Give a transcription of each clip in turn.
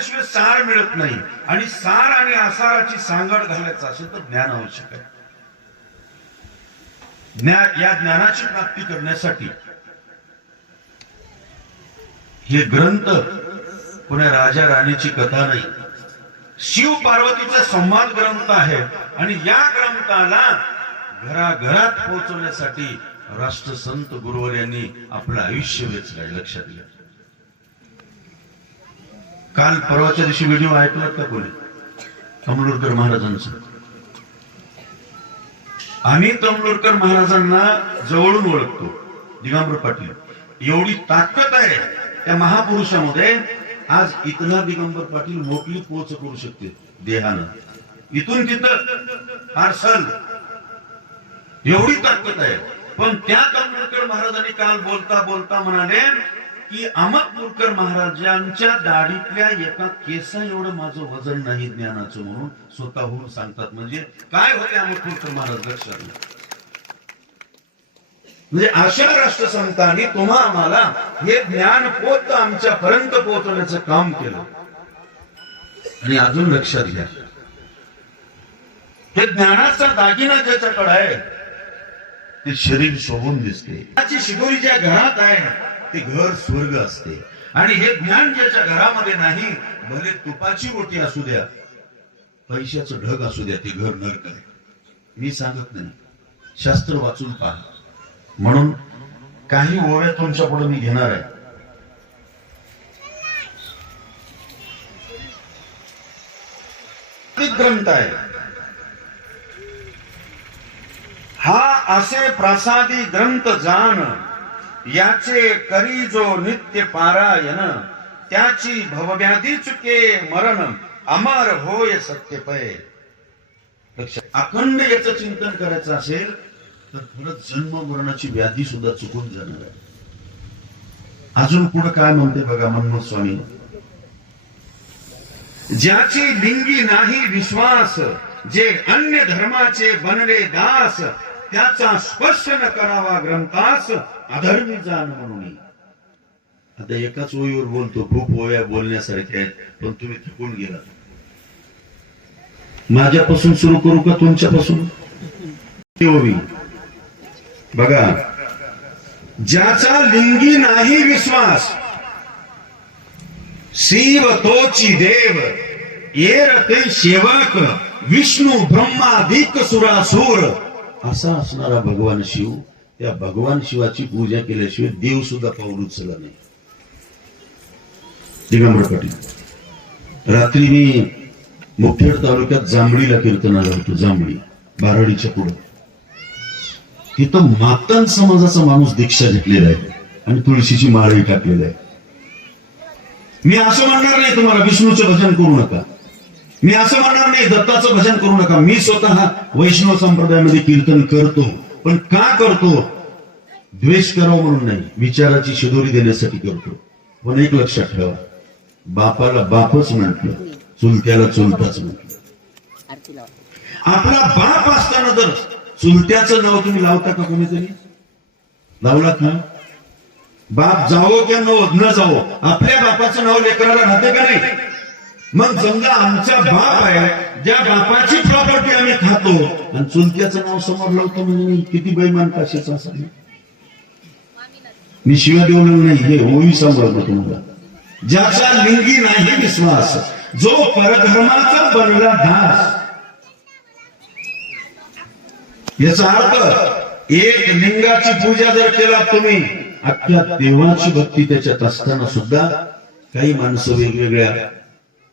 केल्याशिवाय सार मिळत नाही, आणि सार आणि आसाराची सांगड घालायचं असेल तर ज्ञान आवश्यक आहे. या ज्ञानाची प्राप्ती करण्यासाठी हे ग्रंथ पुण्या राजा राणीची कथा नाही, शिव पार्वतीचा संवाद ग्रंथ आहे. आणि या ग्रंथाला घराघरात पोहोचवण्यासाठी राष्ट्रसंत गुरुवर यांनी आपलं आयुष्य वेचलंय. लक्षात घ्या. काल परवाच्या दिवशी व्हिडिओ ऐकलात का कोणी? तमलोरकर महाराजांचा. आम्ही तमलोरकर महाराजांना जवळून ओळखतो. दिगंबर पाटील, एवढी ताकद आहे त्या महापुरुषामध्ये. आज इथला दिगंबर पाटील मोकळी पोच करू शकते देहानं, इथून तिथं पार्सल, एवढी ताकद आहे. पण त्या तमलोरकर महाराजांनी काल बोलता बोलता म्हणाले की अहमदपूरकर महाराजांच्या दाढीतल्या एका केसा एवढं माझं वजन नाही ज्ञानाचं, म्हणून स्वतःहून सांगतात. म्हणजे काय होते अहमदपूरकर महाराज? लक्षात घ्या. म्हणजे अशा राष्ट्रसंतांनी तुम्हा आम्हाला हे ज्ञान पोत आमच्यापर्यंत पोहोचवण्याचं काम केलं. आणि अजून लक्षात घ्या, हे ज्ञानाचा दागिना ज्याच्याकडे आहे ते शरीर शोभून दिसते. त्याची शिदोरी ज्या घरात आहे ते घर स्वर्ग असते. आणि हे ज्ञान ज्याच्या घरामध्ये नाही, भले तुपाची रोटी असू द्या, पैशाचं ढग असू द्या, ते घर नरक आहे. मी सांगत नाही, शास्त्र वाचून पहा. म्हणून काही ओव्या तुमच्या पुढे मी घेणार आहे. ग्रंथ आहे हा, असे प्रसादी ग्रंथ जाण, याचे करी जो नित्य पारायण, त्याची भवव्याधी चुके मरण, अमर होय सत्य पय. अखंड याचं चिंतन करायचं असेल तर खरंच जन्म मरणाची व्याधी सुद्धा चुकून जाणार आहे. अजून पुढे काय म्हणते बघा मनमोहन स्वामी. ज्याची लिंगी नाही विश्वास, जे अन्य धर्माचे बनले दास, त्याचा स्पर्श न करावा ग्रंथास, अधर्मी जाण म्हणून. आता एकाच ओळीवर बोलतो, खूप ओव्या बोलण्यासारख्या आहेत, पण तुम्ही थकून गेला. माझ्यापासून सुरू करू का तुमच्यापासून? ओवी बघा. ज्याचा लिंगी नाही विश्वास, शिव तोची देव, येर ते सेवक, विष्णू ब्रह्मादिक सुरासूर, असा असणारा भगवान शिव, त्या भगवान शिवाची पूजा केल्याशिवाय देव सुद्धा पाऊल उचलला नाही. दिगंबर पाटील, रात्री मी मुखेड तालुक्यात जांभळीला कीर्तनाला होतो. जांभळी बाराडीच्या पुढे. तिथं मातन समाजाचा माणूस दीक्षा घेतलेला आहे आणि तुळशीची माळही टाकलेली आहे. मी असं म्हणणार नाही तुम्हाला विष्णूचं भजन करू नका, मी असं म्हणणार नाही दत्ताचं भजन करू नका. मी स्वतः वैष्णव संप्रदायामध्ये कीर्तन करतो. पण का करतो? द्वेष करावं म्हणून नाही, विचाराची शिदोरी देण्यासाठी करतो. पण एक लक्षात ठेवा, बापाला बापच म्हटलं, चुलत्याला चुलताच म्हटलं. आपला बाप असताना जर चुलत्याचं नाव तुम्ही लावता का? कोणीतरी लावलात ना? बाप जावो किंवा न जावो, आपल्या बापाचं नाव लेकराला राहते का नाही? मग समजा आमचा बाप आहे, ज्या बापाची प्रॉपर्टी आम्ही खातो, आणि चुलत्याचं नाव समोर लावतो, म्हणजे किती बेईमान काशीचा असेल. मी शिवाय देऊन नाही, हे ओवी सांभाळतो तुम्हाला. ज्याचा लिंगी नाही विश्वास, जो परधर्माचा बनला दास. याचा अर्थ एक लिंगाची पूजा जर केला तुम्ही, अख्ख्या देवाची भक्ती त्याच्यात असताना सुद्धा काही माणसं वेगवेगळ्या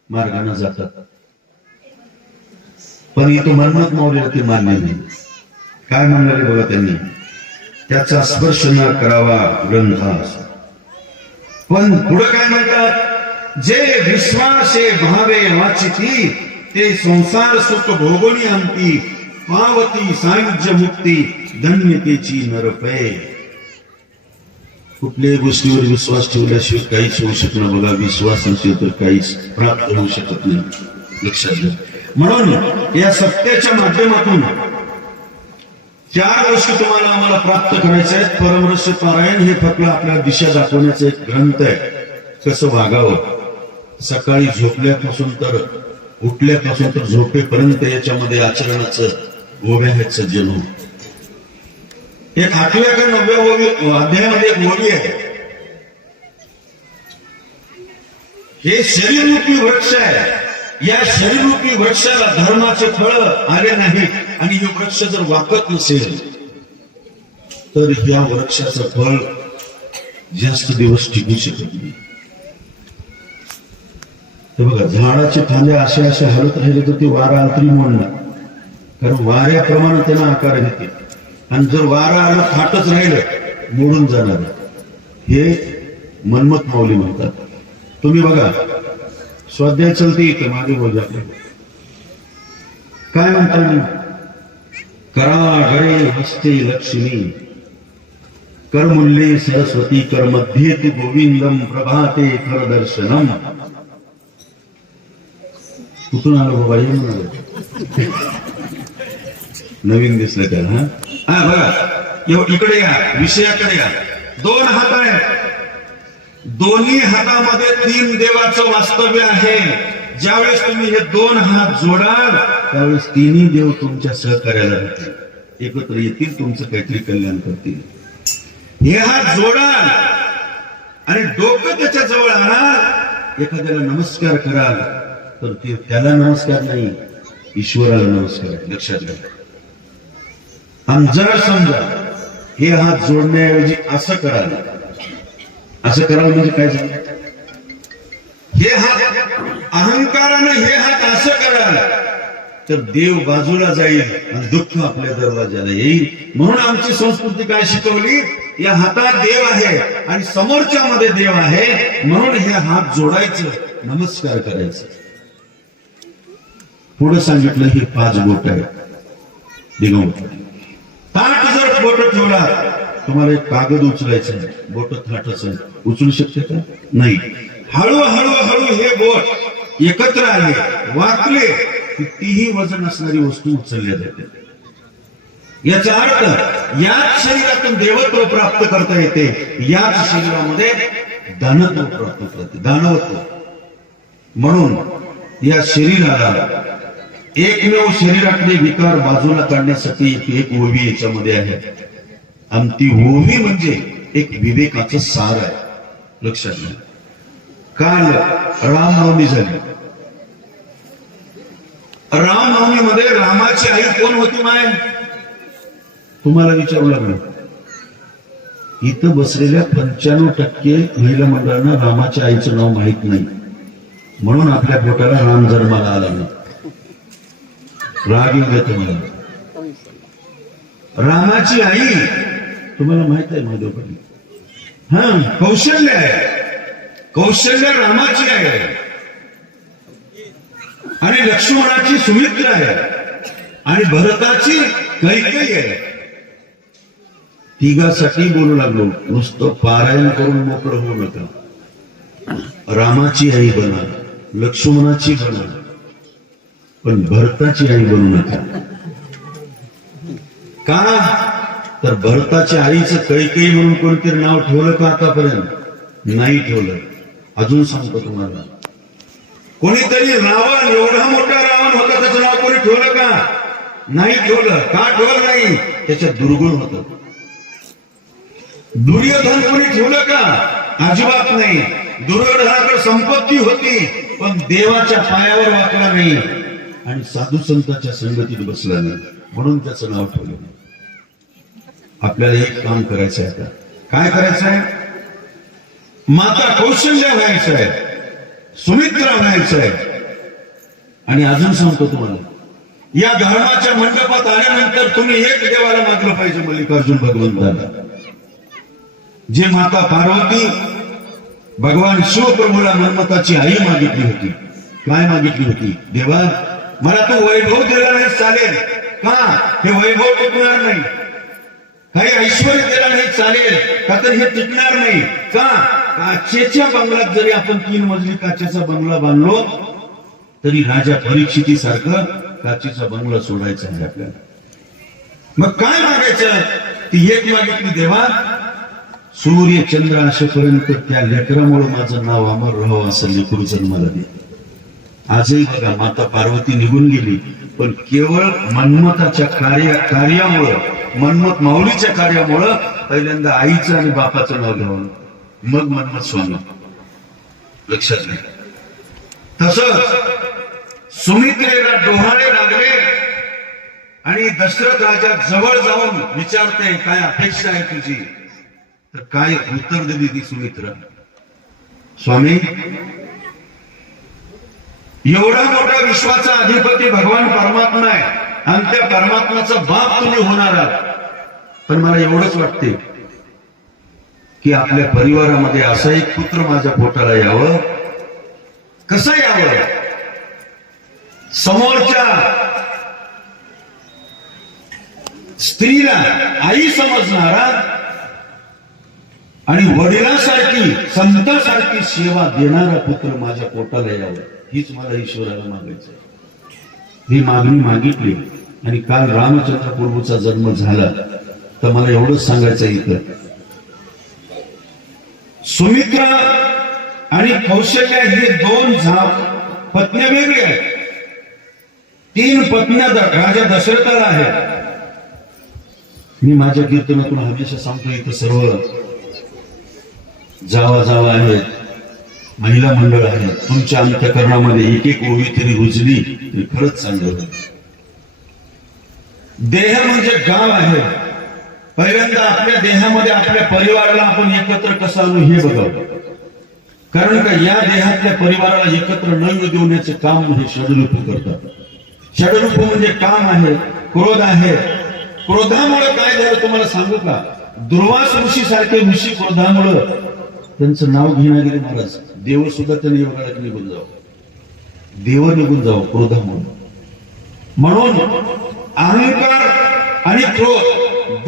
मार्गाने जातात. पण इथं मनमत माऊलीला ते मान्य नाही. काय म्हणणारे बघा त्यांनी, त्याचा स्पर्श न करावा ग्रंथास. पण पुढे काय म्हणतात, जे विश्वासे भावे वाचिती, ते संसार सुख भोगोनी अंती, पावती सायुज्य मुक्ती, धन्यतेची नरपय. कुठल्याही गोष्टीवर विश्वास ठेवल्याशिवाय काहीच होऊ शकणार बघा. विश्वास नसेल तर काहीच प्राप्त होऊ शकत नाही. लक्षात घ्या. म्हणून या सत्याच्या माध्यमातून 4 गोष्टी तुम्हाला आम्हाला प्राप्त करायच्या आहेत. परमरस पारायण हे फक्त आपल्याला दिशा दाखवण्याचं एक ग्रंथ आहे, कसं वागावं. सकाळी झोपल्यापासून तर उठल्यापासून तर झोपेपर्यंत याच्यामध्ये आचरणाचं ओव्या आहेत सज्जन. एक 8व्या का 9व्या अध्यायामध्ये एक ओवी आहे. हे शरीररूपी वृक्ष आहे. या शरीररूपी वृक्षाला धर्माचे फळ आले नाहीत आणि हे वृक्ष जर वाकत नसेल तर या वृक्षाचं फळ जास्त दिवस टिकू शकत नाही. हे बघा, झाडाचे फांदे असे हलत राहिले तर ते वारा आला तरी मोडणार, कारण वाऱ्याप्रमाणे त्यांना आकार घेते. आणि जर वारा आला थाटच राहिलं मोडून जाणार. हे मनमत माऊली म्हणतात. तुम्ही बघा, स्वाध्याय चलते इथं मागे बोल काय म्हणतात, करागरे हस्ते लक्ष्मी करमुल्ले सरस्वती करमध्ये तू गोविंदम प्रभाते कर दर्शनम. कुठून आलो बाबा? हे म्हणाले नवीन दिसलं त्याला. हा बघा, इकडे या, विषयाकडे या. 2 हात आहेत, दोन्ही हातामध्ये 3 देवाचं वास्तव्य आहे. ज्यावेळेस तुम्ही हे 2 हात जोडाल त्यावेळेस 3ही देव तुमच्या सहकार्याला राहतील, एकत्र येतील, तुमचं काहीतरी कल्याण करतील. हे हात जोडाल आणि डोकं त्याच्या जवळ आणाल, एखाद्याला नमस्कार कराल तर ते त्याला नमस्कार नाही, ईश्वराला नमस्कार. लक्षात घ्या. आणि जर समजा हे हात जोडण्याऐवजी असं कराल, असं कराल म्हणजे काय झालं, हे हात अहंकारानं हे हात असं कराल तर देव बाजूला जाईल आणि दुःख आपल्या दरवाजाला येईल. म्हणून आमची संस्कृती काय शिकवली, या हातात देव आहे आणि समोरच्या मध्ये देव आहे, म्हणून हे हात जोडायचं, नमस्कार करायचं. पुढे सांगितलं हे 5 बोट आहे. ताट जर बोट ठेवला, तुम्हाला एक कागद उचलायचं आहे, बोट थाटच आहे, उचलू शकते का? नाही. हळूहळू हळू हे बोट एकत्र आले, वाकले, कितीही वजन असणारी वस्तू उचलल्या जाते. याचा अर्थ याच शरीरातून देवत्व प्राप्त करता येते, याच शरीरामध्ये दानत्व प्राप्त करते, दानवत्व. म्हणून या शरीराला एकमेव शरीरातले विकार बाजूला काढण्यासाठी एक ओवी याच्यामध्ये आहे. आणि ती ओवी म्हणजे एक विवेकाचं सार आहे. लक्षात घ्या. काल रामनवमी झाली. रामनवमीमध्ये रामाची आई कोण होती माय? तुम्हाला विचारू लागलं. इथं बसलेल्या 95% महिला मंडळांना रामाच्या आईचं नाव माहित नाही, म्हणून आपल्या पोटाला राम जन्माला आला नाही. राग येऊ तुम्हाला. रामाची आई तुम्हाला माहित आहे महादेवपडी. कौशल्य आहे. कौशल्य रामाची आहे आणि लक्ष्मणाची सुमित्रा आहे आणि भरताची कैकेयी आहे. तिघासाठी बोलू लागलो. नुसतं पारायण करून मोकळं होऊ नका. रामाची आई बना, लक्ष्मणाची बना, पण भरताची आई बनू नका. का? तर भरताच्या आईचं कैकेयी म्हणून कोणतरी नाव ठेवलं का आतापर्यंत? नाही ठेवलं. अजून सांगतो तुम्हाला. कोणीतरी रावण, एवढा मोठा रावण होता, त्याचं नाव कोणी ठेवलं का? नाही ठेवलं. का ठेवलं नाही? त्याच्यात दुर्गुण होतं. दुर्योधन कोणी ठेवलं का? अजिबात नाही. दुर्योधनाकडे संपत्ती होती पण देवाच्या पायावर वाकला नाही आणि साधू संतांच्या संगतीत बसला नाही, म्हणून त्याचं नाव ठेवलं. आपल्याला एक काम करायचं आहे. आता काय करायचं आहे? माता कौशल्य व्हायचं आहे, सुमित्रा व्हायचं आहे. आणि अजून सांगतो तुम्हाला, या धर्माच्या मंडपात आल्यानंतर तुम्ही एक देवाला मागलं पाहिजे, मल्लिकार्जुन भगवंताला. जे माता पार्वती भगवान शिवप्रभूला मन्मथाची आई मागितली होती. काय मागितली होती? देवा, मला तो वैभव दिला नाही चालेल का? हे वैभव टिकणार नाही. काही ऐश्वर दिला नाही चालेल का? तर हे टिकणार नाही. का? काचेच्या बंगल्यात जरी आपण 3 मजली काचेचा बंगला बांधलो तरी राजा परीक्षिती सारखं काचेचा बंगला सोडायचा आहे आपल्याला. मग काय मागायचं? ती एक मागितली, देवा सूर्य चंद्र असेपर्यंत त्या लेकरामुळे माझं नाव अमर राहावं असं लेकरू जन्माला दिलं. आजही बघा माता पार्वती निघून गेली, पण केवळ मन्मथाच्या कार्यामुळं, मन्मथ माऊलीच्या कार्यामुळं पहिल्यांदा आईचं आणि बापाचं नाव घ्यावं, मग मन्मथ स्वामी. लक्षात घ्या. तसंच सुमित्रेला डोहाळे लागले आणि दशरथ राजा जवळ जाऊन विचारते, काय अपेक्षा आहे तुझी? तर काय उत्तर दिली ती सुमित्रा? स्वामी, एवढा मोठा विश्वाचा अधिपती भगवान परमात्मा आहे आणि त्या परमात्माचा बाप तुम्ही होणार आहात, पण मला एवढंच वाटते की आपल्या परिवारामध्ये असा एक पुत्र माझ्या पोटाला यावं. कसं यावं? समोरच्या स्त्रीला आई समजणारा आणि वडिलांसारखी संतांसारखी सेवा देणारा पुत्र माझ्या पोटाला यावं, हीच मला ईश्वराला मागायचं. ही मागणी मागितली आणि काल रामचंद्र प्रभूचा जन्म झाला. तर मला एवढंच सांगायचं इथं, सुमित्रा आणि कौशल्या हे दोन पत्न्या वेगळ्या आहेत. 3 पत्न्या राजा दशरथाला आहेत. मी माझ्या कीर्तनातून हमेशा सांगतो, इथं सर्व जावा आहेत, महिला मंडळ आहेत. तुमच्या अंतःकरणामध्ये एक एक ओवी तरी रुजली तरी खरंच चांगलं. देह म्हणजे गाव आहे. पहिल्यांदा आपल्या देहामध्ये आपल्या परिवाराला आपण एकत्र कसं आणू हे बघावं. कारण का या देहातल्या परिवाराला एकत्र न देण्याचे काम हे षडरूप करतात. षडरूप म्हणजे काम आहे, क्रोध आहे. क्रोधामुळे काय झालं तुम्हाला सांगू का? दुर्वास ऋषी सारखे ऋषी क्रोधामुळे त्यांचं नाव घेणारे महाराज, देव सुद्धा त्यांनी योगाला निघून जावं, देव निघून जावं क्रोधामुळे. म्हणून अहंकार आणि क्रोध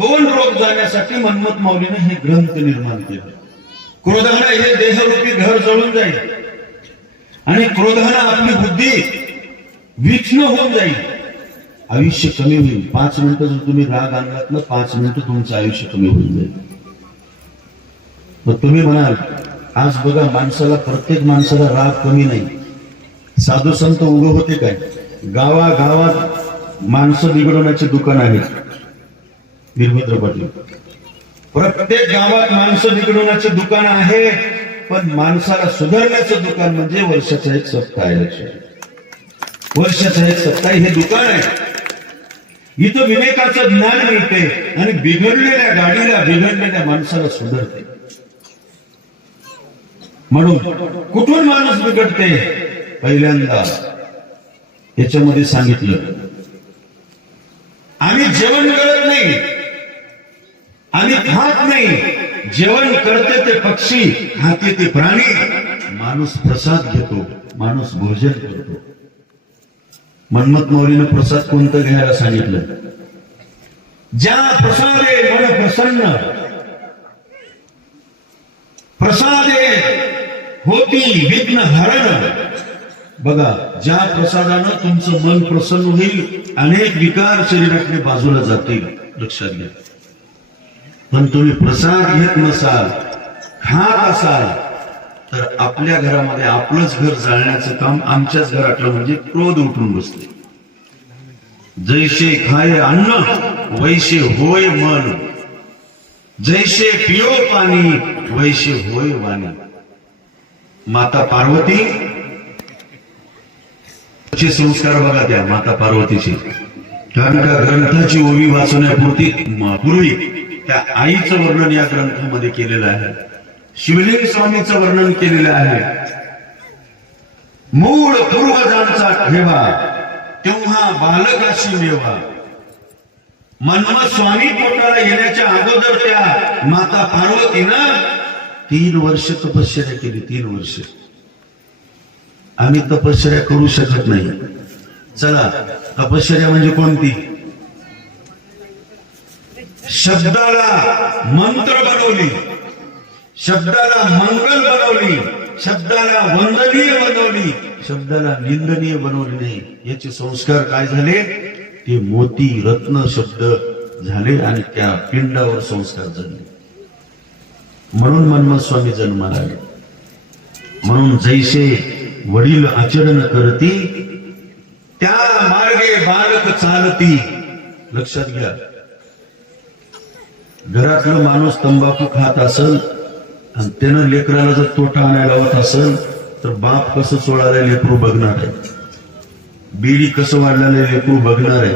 2 रोग जाण्यासाठी मन्मथ माऊलीने हे ग्रंथ निर्माण केले. क्रोधानं हे देहरूपी घर जळून जाईल आणि क्रोधानं आपली बुद्धी विघ्न होऊन जाईल, आयुष्य कमी होईल. 5 मिनिटं जर तुम्ही राग आणलात ना, 5 मिनिटं तुमचं आयुष्य कमी होऊन जाईल. मग तुम्ही म्हणाल, आज बघा माणसाला, प्रत्येक माणसाला राग कमी नाही. साधू संत उभे होते काय? गावागावात माणसं बिघडवण्याचे दुकान आहेत. वीरभद्र पाटील, प्रत्येक गावात माणसं बिघडवण्याचे दुकान आहे, पण माणसाला सुधारण्याचं दुकान म्हणजे वर्षाचा एक सप्ताह आहे. लक्षात, वर्षाचा एक सप्ताह हे दुकान आहे. इथं विवेकाचं ज्ञान मिळते आणि बिघडलेल्या गाडीला, बिघडलेल्या माणसाला सुधारते. म्हणून कुठून माणूस बिघडते? पहिल्यांदा याच्यामध्ये सांगितलं, आम्ही जेवण करत नाही, आम्ही खात नाही. जेवण करते ते पक्षी, खाते ते प्राणी. माणूस प्रसाद घेतो, माणूस भोजन करतो. मन्मथ माऊलीनं प्रसाद कोणतं घ्यायला सांगितलं? ज्या प्रसादे मन प्रसन्न, प्रसादे होती विघ्न हरण. बघा, ज्या प्रसादानं तुमचं मन प्रसन्न होईल, अनेक विकार शरीरातले बाजूला जातील. लक्षात घ्या. पण तुम्ही प्रसाद घेत नसाल, खात असाल, तर आपल्या घरामध्ये आपलंच घर जाळण्याचं काम आमच्याच घरातलं म्हणजे क्रोध उठून बसते. जैसे खाय अन्न वैसे होय मन, जैसे पियो पाणी वैसे होय वाणी. माता पार्वती चे संस्कार बघा त्या माता पार्वतीचे. कारण त्या ग्रंथाची ओवी वाचण्यापूर्वी पूर्वी त्या आईचं वर्णन या ग्रंथामध्ये केलेलं आहे. शिवलिंग स्वामीचं वर्णन केलेलं आहे. मूळ पूर्वजांचा ठेवा तेव्हा बालकाशी मेवा. मन्मथ स्वामी पोटाला येण्याच्या अगोदर त्या माता पार्वतीनं 3 वर्ष तपश्चर्या केली. 3 वर्ष. आम्ही तपश्चर्या करू शकत नाही. चला, तपश्चर्या म्हणजे कोणती? शब्दाला मंत्र बनवली, शब्दाला मंगल बनवली, शब्दाला वंदनीय बनवली, शब्दाला निंदनीय बनवली नाही. याचे संस्कार काय झाले? ते मोती रत्न शब्द झाले आणि त्या पिंडावर संस्कार झाले. म्हणून मनमथ स्वामी जन्माला आले. म्हणून जैसे वडील आचरण करती त्या मार्गे बालक चालती. लक्षात घ्या, घरातलं माणूस तंबाखू खात असेल आणि त्यानं लेकराला जर तोटा आणायला लावत असेल तर बाप कसं चोळायला लेकरू बघणार आहे, बीडी कसं वाढलेलं लेकरू बघणार आहे.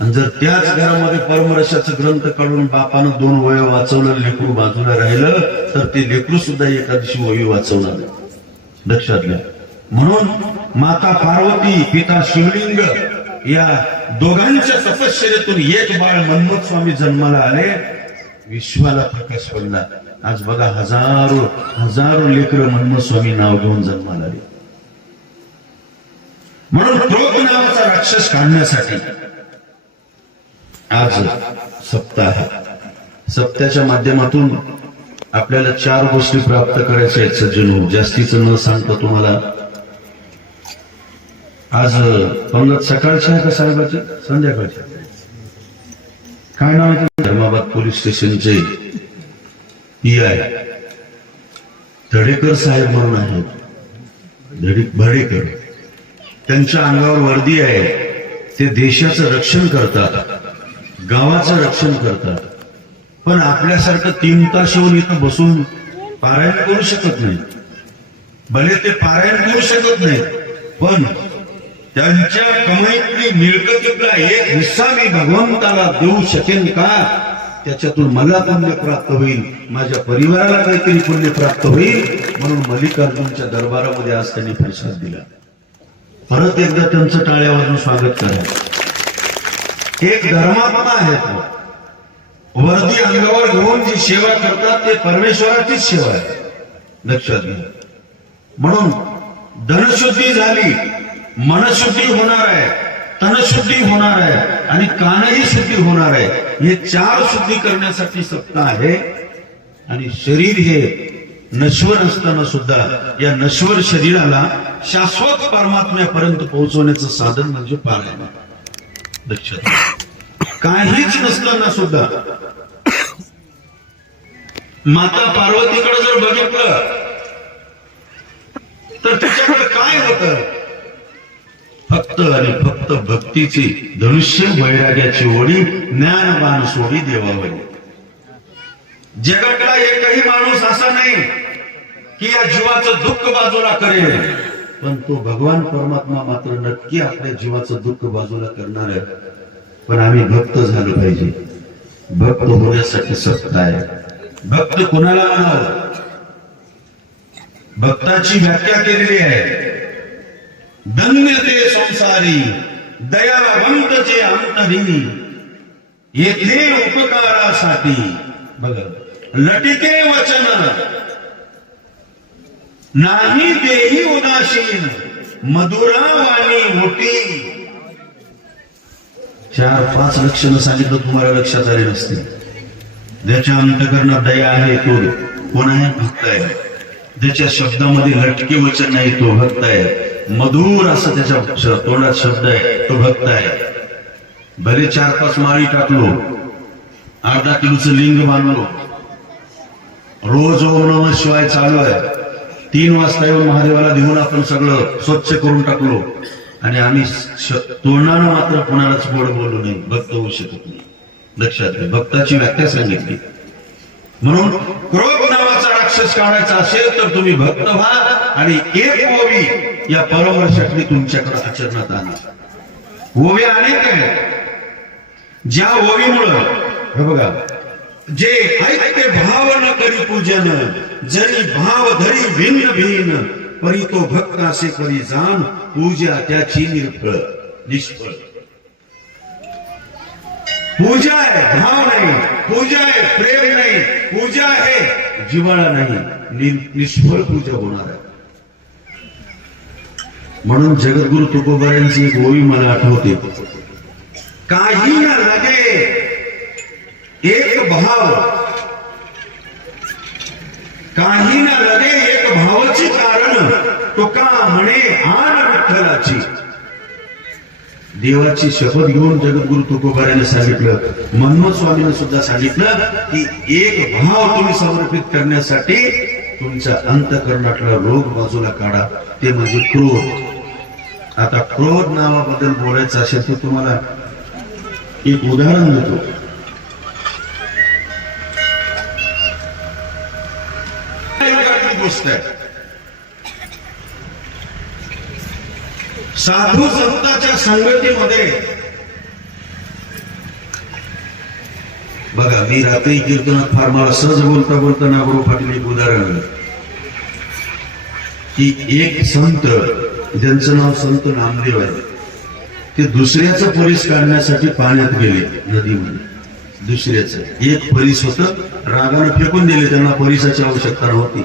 आणि जर त्याच घरामध्ये परमरशाचं ग्रंथ काढून बापानं 2 वय वाचवलं, लेकरू बाजूला राहिलं तर ते लेकरू सुद्धा एका दिवशी वय वाचवणार आहे. लक्षात घ्या. म्हणून माता पार्वती पिता शिवलिंग या दोघांच्या तपश्चर्येतून एक बाळ मनमथ स्वामी जन्माला आले. विश्वाला प्रकाश पडला. आज बघा, हजारो लेकरं मनमथ स्वामी नाव घेऊन जन्माला आले. म्हणून क्रोध नावाचा राक्षस काढण्यासाठी आज सप्ताह, सप्त्याच्या माध्यमातून आपल्याला 4 गोष्टी प्राप्त करायच्या आहेत. सज्जनो, जास्तीचं न सांगता तुम्हाला आज पंगत सकाळच्या आहे का साहेबाचे संध्याकाळच्या? काय नाव आहे? धर्माबाद पोलीस स्टेशनचे PI धडेकर साहेब म्हणून आहेत, भडेकर. त्यांच्या अंगावर वर्दी आहे. ते देशाचं रक्षण करतात, गावाचं रक्षण करतात. पण आपल्यासारखं 3 तास येऊन इथं बसून पारायण करू शकत नाही. भले ते पारायण करू शकत नाही, पण त्यांच्या कमाईतली मिळकतीतला एक हिस्सा मी भगवंताला देऊ शकेन का? त्याच्यातून मला पुण्य प्राप्त होईल, माझ्या परिवाराला काहीतरी पुण्य प्राप्त होईल. म्हणून मल्लिकार्जुनच्या दरबारामध्ये आज त्यांनी प्रसाद दिला. परत एकदा त्यांचं टाळ्या वाजून स्वागत करा. एक धर्मात्मा आहेत. वर्दी अंगावर घेऊन जी सेवा करतात ते परमेश्वराचीच सेवा आहे. लक्षात घ्या. म्हणून धनशुद्धी झाली, मनशुद्धी होणार आहे, तनशुद्धी होणार आहे आणि कानही शुद्धी होणार आहे. हे 4 शुद्धी करण्यासाठी सप्ताह आहे. आणि शरीर हे नश्वर असताना सुद्धा या नश्वर शरीराला शाश्वत परमात्म्यापर्यंत पोहोचवण्याचं साधन म्हणजे पारायण. लक्षात, काहीच नसताना सुद्धा माता पार्वतीकडे जर बघितलं तर तिच्याकडे काय होतं? फक्त आणि फक्त भक्तीची धनुष्य, वैराग्याची ओढी, ज्ञानबाण सोडी देवावरी. जगातला एकही माणूस असा नाही की या जीवाचं दुःख बाजूला करेल, पण तो भगवान परमात्मा मात्र नक्की आपल्या जीवाचं दुःख बाजूला करणार आहे. पण आम्ही भक्त झालो पाहिजे. भक्त होण्यासाठी सप्ताह आहे. भक्त कुणाला म्हणावं? भक्ताची व्याख्या केलेली आहे. धन्य ते संसारी दयावंत जे अंतरी, येथे उपकारासाठी. बघा, लटिके वचन नाही देही उदासीन, मधुरा वाणी मोठी. 4-5 लक्षणं सांगितलं, तुम्हाला लक्षात आले नसतील. ज्याच्या अंतकरणात दया आहे तो कोण आहे? भक्त आहे. ज्याच्या शब्दामध्ये लटके वचन नाही तो भक्त आहे. मधुर असं त्याच्या तोंडात शब्द आहे तो भक्त आहे. भले 4-5 माळी टाकलो, अर्धा किलोचं लिंग बांधलो, रोज ओम नमः शिवाय चालू आहे, 3 वाजता येऊन महादेवाला देऊन आपण सगळं स्वच्छ करून टाकलो आणि आम्ही तोंडानं मात्र कोणालाच गोड बोलू नये, भक्त होऊ शकत नाही. लक्षात घ्या, भक्ताची व्याख्या सांगितली. म्हणून क्रोध नावाचा राक्षस काढायचा असेल तर तुम्ही भक्त व्हा आणि एक ओवी या परमर्षातली तुमच्याकडे आचरणात आणा. ओव्या अनेक आहेत. ज्या ओवीमुळं हे बघा, जे ऐकते भाव न करी पूजन, जरी भाव धरी भिन्न भिन्न, परी तो भक्त असे परी जाण, पूजा त्याची निर्फळ निष्फळ. पूजा आहे भाव नाही, पूजा आहे प्रेम नाही, पूजा आहे जिव्हाळा नाही, निष्फळ पूजा होणार आहे. म्हणून जगद्गुरु तुकोबारायांची एक ओवी मला आठवते. काही न लगे एक भाव, काही न लगे एक भावाची कारण, तो का म्हणे आन विठ्ठलाची. देवाची शपथ घेऊन जगद्गुरु तुकोबाराने सांगितलं, मनोज स्वामीने सुद्धा सांगितलं की एक भाव तुम्ही समर्पित करण्यासाठी तुमच्या अंतःकरणातला रोग बाजूला काढा, ते म्हणजे क्रोध. आता क्रोध नावाबद्दल बोलायचं असेल तर तुम्हाला एक उदाहरण देतो. गोष्ट आहे, साधू संतांच्या संगतीमध्ये बघा, मी रात्री कीर्तनात फार मला सहज बोलता बोलता नागोबा पाटील एक उदाहरण की एक संत, ज्यांचं नाव संत नामदेव आहे, ते दुसऱ्याचं परिस काढण्यासाठी पाण्यात गेले, नदीमध्ये. दुसऱ्याचं एक परिस होतं, रागाने फेकून दिले, त्यांना परिसाची आवश्यकता नव्हती.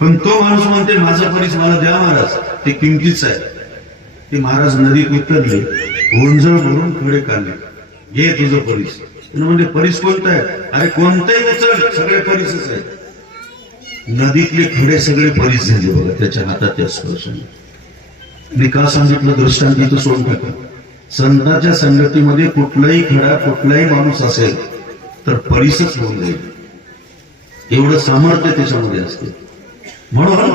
पण तो माणूस म्हणते माझा परिस मला द्या महाराज, ते किमतीच आहे. ते महाराज नदीत उतरले, ओंजळ भरून खडे काढले, घे तुझं परिस. म्हणजे परिस कोणतं आहे? अरे कोणतंही उचल, सगळे परिसच आहे. नदीतले खडे सगळे परिस झाले बघा त्याच्या हातात, त्या स्पर्शाने. मी का सांगितलं दृष्टांत इथं सोडून टाका. संतांच्या संगतीमध्ये कुठलाही खडा, कुठलाही माणूस असेल तर परिसच होऊन जाईल, एवढं सामर्थ्य त्याच्यामध्ये असते. म्हणून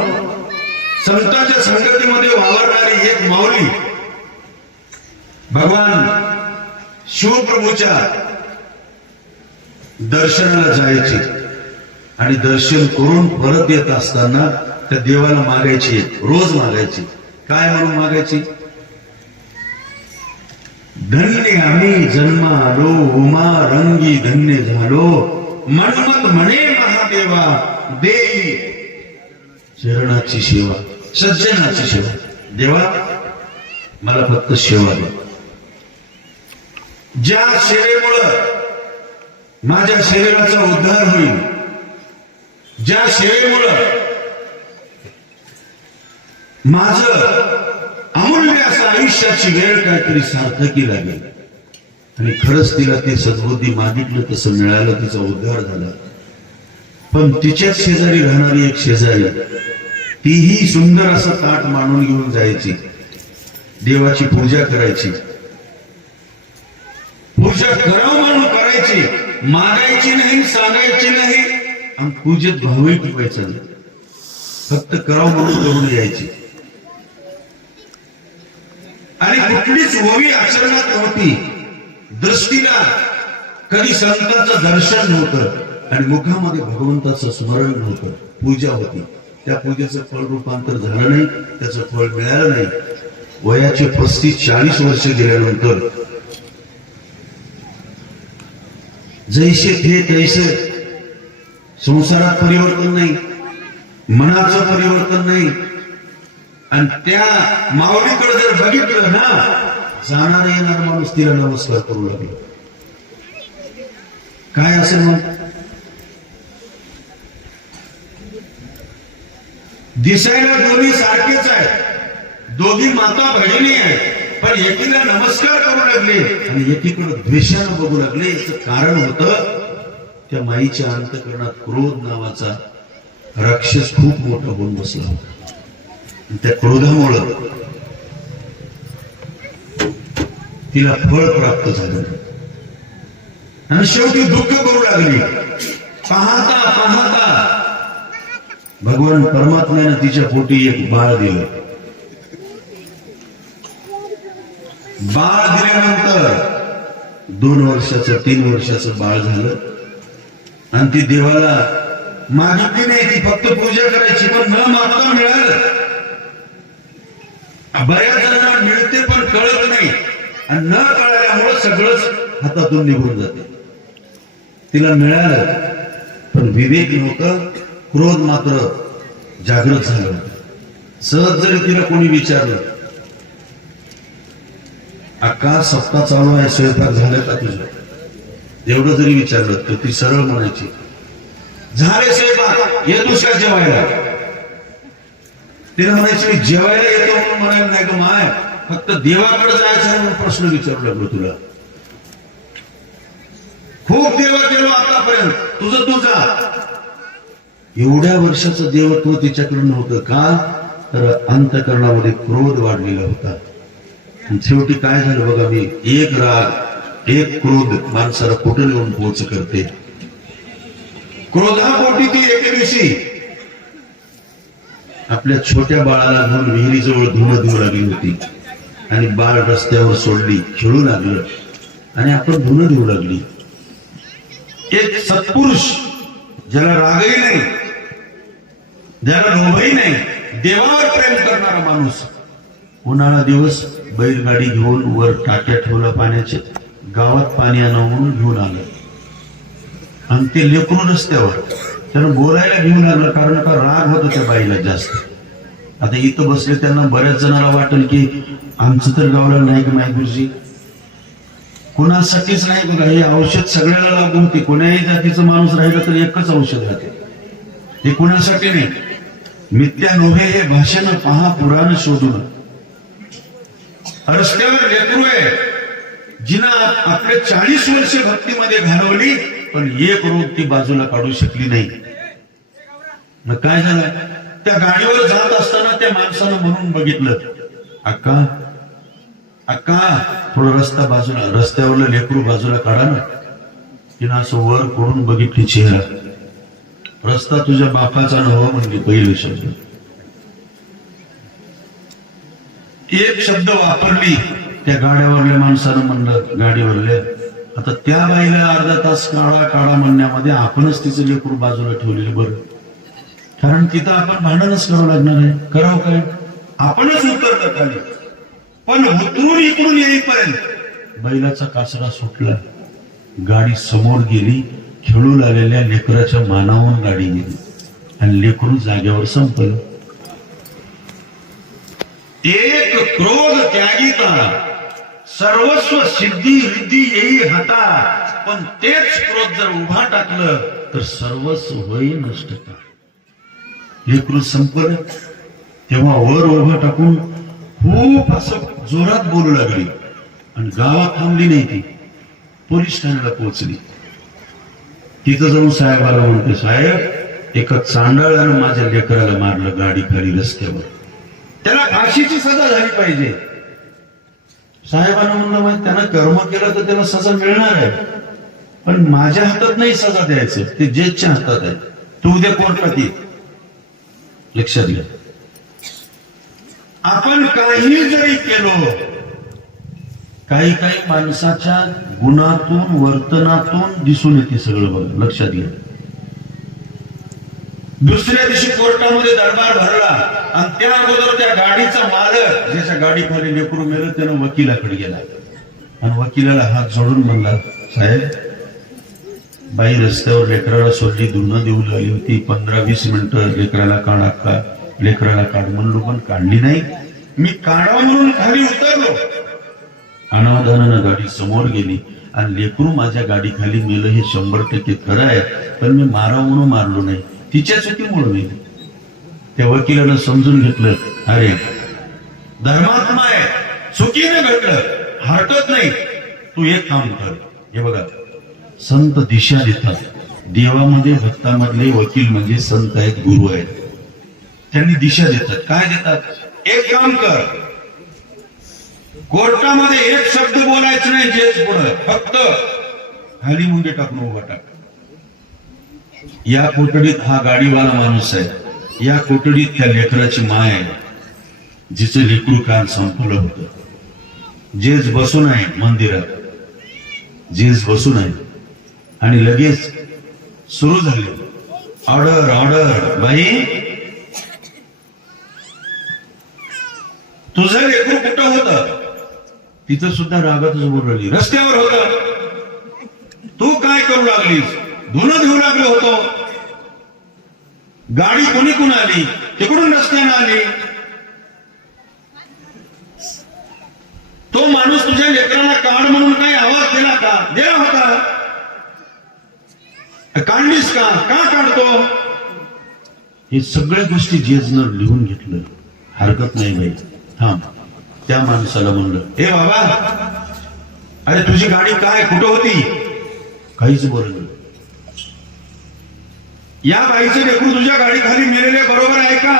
संतांच्या संगतीमध्ये वावरणारी एक माऊली भगवान शिवप्रभूच्या दर्शनाला जायची आणि दर्शन करून परत येत असताना त्या देवाला मागायची, रोज मागायची. काय म्हणून मागायची? धन्य आम्ही जन्म आलो, उमा रंगी धन्य झालो, मनमत म्हणे महादेवा देई चरणाची सेवा, सज्जनाची सेवा. देवा मला फक्त सेवा दे. ज्या सेवेमुळं माझ्या शरीराचा उद्धार होईल, ज्या सेवेमुळं माझं अमूल्य असं आयुष्याची वेळ काहीतरी सार्थकी लागेल. आणि खरंच तिला ते सद्बुद्धी मागितलं तसं मिळालं, तिचा उद्धार झाला. पण तिच्याच शेजारी राहणारी एक शेजारी, तीही सुंदर असं ताट मांडून घेऊन जायची, देवाची पूजा करायची. पूजा करावं म्हणून करायची, मागायची नाही, सांगायची नाही, आणि पूजेत भावही टिपायचा नाही, फक्त करावं म्हणून करून यायची. आणि कुठलीच ओवी आचरणात नव्हती. दृष्टीला कधी संतांचं दर्शन नव्हतं आणि मुखामध्ये भगवंताचं स्मरण नव्हतं. पूजा होती, त्या पूजेचं फळ रूपांतर झालं नाही, त्याचं फळ मिळालं नाही. वयाचे 35-40 वर्ष गेल्यानंतर जैसे थे तैसे, संसारात परिवर्तन नाही, मनाचं परिवर्तन नाही. आणि त्या माऊलीकडे जर बघितलं ना, जाणार येणार माणूस तिला नमस्कार करू लागला. काय असेल मग? दिसायला दोन्ही सारखेच आहेत, दोघी माता बहिणी आहेत, पण एकीला नमस्कार करू लागले आणि एकीकडे द्वेषानं बघू लागले. याचं कारण होतं त्या माईच्या अंतःकरणात क्रोध नावाचा राक्षस खूप मोठा होऊन बसला होता. त्या क्रोधामुळं तिला फळ प्राप्त झालं आणि शेवटी दुःख करू लागली. पाहता पाहता भगवान परमात्म्याने तिच्या पोटी एक बाळ दिलं. बाळ दिल्यानंतर 2 वर्षाचं 3 वर्षाचं बाळ झालं आणि ती देवाला मागितली नाही, ती फक्त पूजा करायची, पण न मागता मिळालं. बऱ्याच जणांना मिळते पण कळत नाही, आणि न कळल्यामुळे सगळंच हातातून निघून जाते. तिला मिळालं पण विवेक नव्हतं, क्रोध मात्र जागृत झालं. सहज जरी तिला कोणी विचारलं, अक्का सप्ताह चालू आहे, स्वयंपाक झालं का तुझं, एवढं जरी विचारलं तर ती सरळ म्हणायची, झाले स्वयंपाक, येतोस का जेवायला? तिला म्हणायची मी जेवायला येतो म्हणून म्हणायला नाही का माय, फक्त देवाकडे जायचं आहे म्हणून प्रश्न विचारू लागलो तुला. खूप देव गेलो आतापर्यंत, तुझं तुझा. एवढ्या वर्षाचं देवत्व तिच्याकडे नव्हतं. का? तर अंतःकरणामध्ये क्रोध वाढलेला होता. शेवटी काय झालं बघा, मी एक राग एक क्रोध माणसाला कुठं येऊन पोच करते. क्रोधापोटी ती एके दिवशी आपल्या छोट्या बाळाला घेऊन विहिरीजवळ धुणं धुवू लागली होती आणि बाळ रस्त्यावर सोडली, खेळू लागलं आणि आपण धुणं धुवू लागली. एक सत्पुरुष ज्याला रागही नाही, ज्याला लोभही नाही, देवावर प्रेम करणारा माणूस उन्हाळा दिवस बैलगाडी घेऊन वर टाक्या ठेवलं पाण्याचे, गावात पाणी आणावं म्हणून घेऊन आलं आणि ते लेकरू रस्त्यावर त्यानं बोलायला घेऊन लागलं, कारण का राग होता त्या बाईला जास्त. आता इथं बसले त्यांना बऱ्याच जणांना वाटेल की आमचं तर गावला नाही की माय गुरुजी, कुणासाठीच नाही बघा, हे औषध सगळ्याला लागून ते कोण्याही जातीचं माणूस राहिलं तर एकच औषध राहते, हे कुणासाठी नाही. मिथ्या नव्हे हे भाषण पहा पुराण शोधून. रस्त्यावर लेकरू आहे जिनं आपले 40 वर्ष भक्तीमध्ये घालवली, पण एक रोग ती बाजूला काढू शकली नाही. मग काय झालं, त्या गाडीवर जात असताना त्या माणसानं म्हणून बघितलं, अक्का अक्का थोडं रस्ता बाजूला, रस्त्यावरलं लेकरू बाजूला काढा ना. तिनं असं वर करून बघितली चेहरा, रस्ता तुझ्या बापाचा नव्हा म्हणजे पहिले शब्द. एक शब्द वापरली, त्या गाड्यावरल्या माणसानं म्हणलं गाडीवरल्या, आता त्या बाईला अर्धा तास काढा काढा म्हणण्यामध्ये आपणच तिचं लेकरू बाजूला ठेवलेलं बरं, कारण तिथं आपण भांडणच करावं लागणार आहे. करावं काय, आपणच उतरलं खाली, पण उतरून इकडून येईपर्यंत बैलाचा कासरा सुटला, गाडी समोर गेली, खेळू लागलेल्या लेकराच्या मानावून गाडी गेली आणि लेकरू जागेवर संपलं. एक क्रोध त्यागीता सर्वस्व सिद्धी रिद्धी येई हाता, पण तेच क्रोध जर उभा टाकलं तर सर्वस्व होई नष्टता. लेकरू संपलं तेव्हा वर उभं टाकून खूप असं जोरात बोलू लागली आणि गावात थांबली नाही, ती पोलीस ठाण्याला पोहोचली. तिथं जाऊन साहेबाला म्हणते, साहेब एका चांडाळानं माझ्या लेकराला मारलं गाडी खाली रस्त्यावर, त्याला फाशीची सजा झाली पाहिजे. साहेबांना म्हणलं, माहिती त्यानं कर्म केलं तर त्याला सजा मिळणार आहे, पण माझ्या हातात नाही सजा द्यायचं, ते जजच्या हातात आहे, तू उद्या कोर्टात ये. लक्षात घ्या, आपण काही जरी केलो, काही काही माणसाच्या गुणातून वर्तनातून दिसून येते सगळं बघा. लक्षात घ्या, दुसऱ्या दिवशी कोर्टामध्ये दरबार भरला आणि त्या अगोदर त्या गाडीचा मालक, ज्याच्या गाडीखाली लेकरू मेलं, त्यानं वकिलाकडे गेला आणि वकिलाला हात जोडून म्हणला, साहेब बाई रस्त्यावर लेकराला सोडली, धुणं देऊ लागली होती, 15-20 मिनिटं लेकराला काढा का, लेकराला काढ म्हणलो पण काढली नाही, मी काढा म्हणून खाली उतरलो, अनावधानानं गाडी समोर गेली आणि लेकरू माझ्या गाडीखाली मेलं, हे 100% खरं आहे, पण मी मारा म्हणून मारलो नाही, तिच्या चुकीमुळे मेली. त्या वकिलानं समजून घेतलं, अरे धर्मात्मा आहे, चुकीने घडलं, हरकत नाही, तू एक काम कर. हे बघा, संत दिशा देतात, देवामध्ये भक्तामधले वकील म्हणजे संत आहेत, गुरु आहेत, त्यांनी दिशा देतात. काय देतात, एक काम कर, कोर्टामध्ये एक शब्द बोलायचं नाही, जेच पुढं फक्त खाली मुंडे टाकून उभा टाक. या कोठडीत हा गाडीवाला माणूस आहे, या कोठडीत त्या लेकराची माय आहे, जिचं लेकरू काल संपलं होतं. जेज बसून आहे मंदिरात, जेज बसून आहे आणि लगेच सुरू झाले, ऑर्डर ऑर्डर, बाई तुझं लेकरू कुठं होतं, तिथं सुद्धा रागातच बोलली, रस्त्यावर होतं, तू काय करू लागलीस, धुणं धुवू लागलो होतो, गाडी कोणी कोण आली, तिकडून रस्त्यानं आली, तो माणूस तुझ्या लेकराला काढ म्हणून काही आवाज दिला का, दिला होता, काढलीस का, का काढतो, हे सगळ्या गोष्टी जेजनं लिहून घेतलं. हरकत नाही बाई, थांब. त्या माणसाला म्हणलं, ए बाबा, अरे तुझी गाडी काय कुठं होती, काहीच बोललं. या बाईचं लेकरू तुझ्या गाडी खाली मेलेले बरोबर आहे का,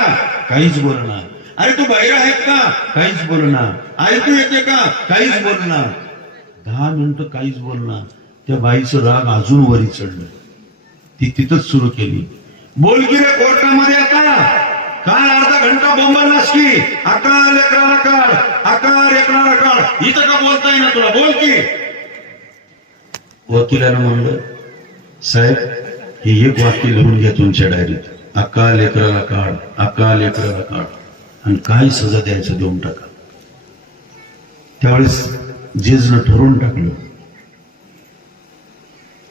काहीच बोलणार. अरे तू बाहेर आहेत का? काहीच बोलणार. ऐकू येते का? काहीच बोलणार. 10 मिनिटं काहीच बोलणार. त्या बाईचं राग अजून वरी चढलं. ती तिथंच सुरू केली, बोल की रे कोर्टामध्ये आता, काल अर्धा घंटा बोंबललास की अकाल लेकराला काढ, अकाल लेकराला काढ, इथं का बोलताय ना तुला, बोल की. वकिलानं म्हणलं, साहेब हे एक वाक्य लिहून घ्या तुमच्या डायरीत, अकाल लेकराला काढ, अकाल लेकराला काढ, आणि काय सजा द्यायचं देऊन टाका. त्यावेळेस जजनं ठरवून टाकलं,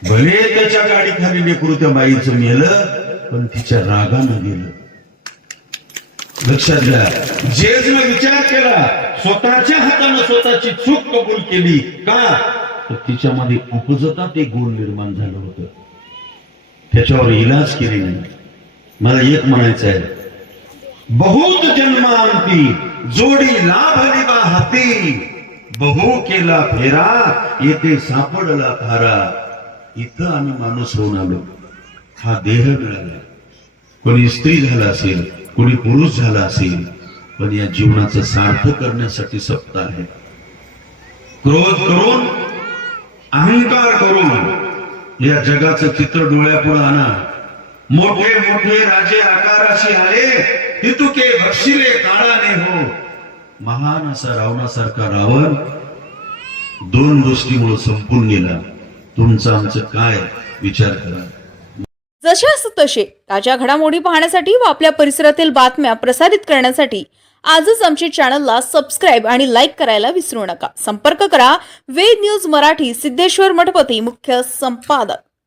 भले त्याच्या गाडीखाली लेकरू त्या बाईचं मेलं, पण तिच्या रागानं गेलं. लक्षात घ्या, जजनं विचार केला, स्वतःच्या हातानं स्वतःची चूक कबूल केली का, तर तिच्यामध्ये उपजता ते गुण निर्माण झालं होतं. त्याच्यावर इलाज केली नाही. मला एक म्हणायचं आहे, बहुत जन्मांती जोडी लाभली बा हाती, बहु केला फेरा येथे सापडला थारा. इथं आम्ही माणूस होऊन आलो, हा देह मिळाला. कोणी स्त्री झाला असेल, कोणी पुरुष झाला असेल, पण या जीवनाचं सार्थ करण्यासाठी सप्ताह आहे. क्रोध करून, अहंकार करून या जगाचं चित्र डोळ्यापुढे आणा. मोठे मोठे राजे आकाराशी आले, तितुके बक्षिले काळाने हो. महान असा रावणासारखा रावण 2 गोष्टीमुळे संपून गेला. तुमचं आमचं काय विचार करा. जशास तसे ताज्या घडामोडी पाहण्यासाठी व आपल्या परिसरातील बातम्या प्रसारित करण्यासाठी आजच आमच्या चॅनलला सबस्क्राईब आणि लाईक करायला विसरू नका. संपर्क करा वेद न्यूज मराठी, सिद्धेश्वर मठपती, मुख्य संपादक.